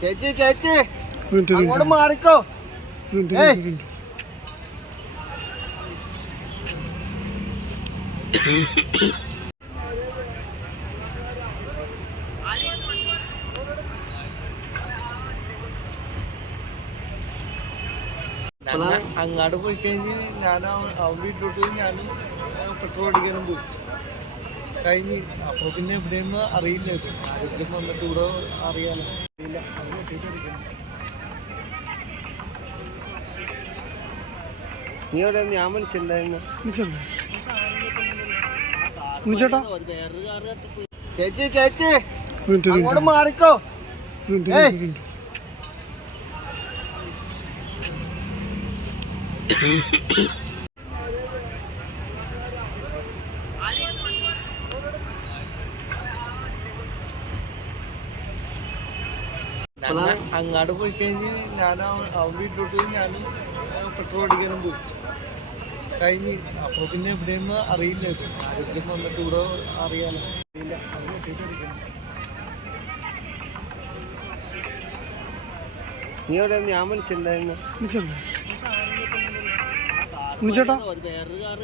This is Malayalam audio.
ചേച്ചി ചേച്ചി അങ്ങോട്ട് മാറിക്കോ. അങ്ങാട് പോയി കഴിഞ്ഞ് ഞാൻ അവൻ വീട്ടിലോട്ട് ഞാനും പെട്രോൾ അടിക്കാനും പോയി കഴിഞ്ഞ്. അപ്പൊ പിന്നെ എവിടെയൊന്നും അറിയില്ല. ആരെങ്കിലും വന്നിട്ട് ഇവിടെ അറിയാലോ. അറിയില്ല, അത് വെട്ടിട്ടടിക്കണം. നീ എവിടെ? ഞാൻ വിളിച്ചിട്ടുണ്ടായിരുന്നു. ചേച്ചി ചേച്ചി അങ്ങോട്ട് മാറിക്കോ. അങ്ങാട് പോയി കഴിഞ്ഞ് ഞാൻ അവൻ വീട്ടിലോട്ട് ഞാനും പെട്രോൾ അടിക്കാനും പോയി കഴിഞ്ഞ്. അപ്പൊ പിന്നെ എവിടെയൊന്നും അറിയില്ല. ആരെങ്കിലും വന്നിട്ട് ഇവിടെ അറിയാലോ. അറിയില്ല, അത് വെട്ടിട്ടടിക്കണം. നീ എവിടെ? ഞാൻ വിളിച്ചിട്ടുണ്ടായിരുന്നു. വേറൊരു കാറ്